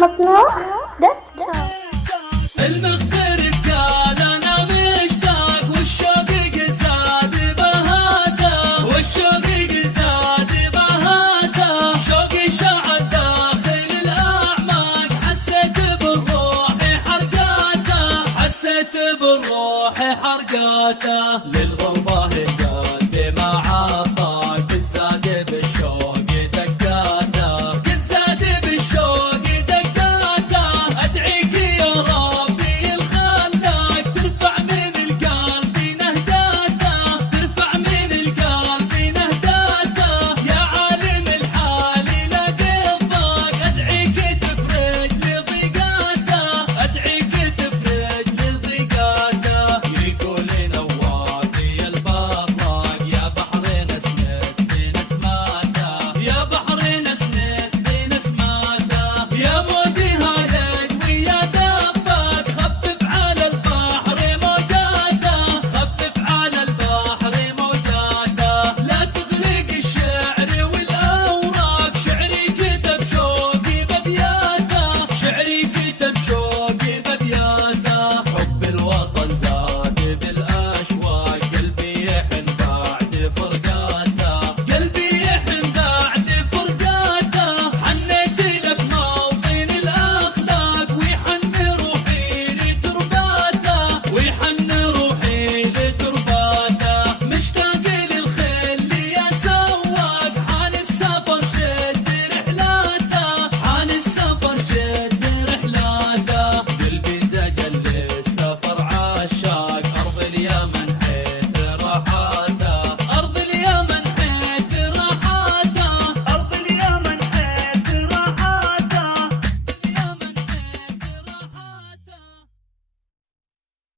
مطنوخ دوت كوم. المغترب قال انا مشتاق والشوق زاد بهاته، والشوق زاد بهاته، شوقي شعل داخل الاعماق، حسيت بالروح حرقاته، حسيت بالروح حرقاته للغوص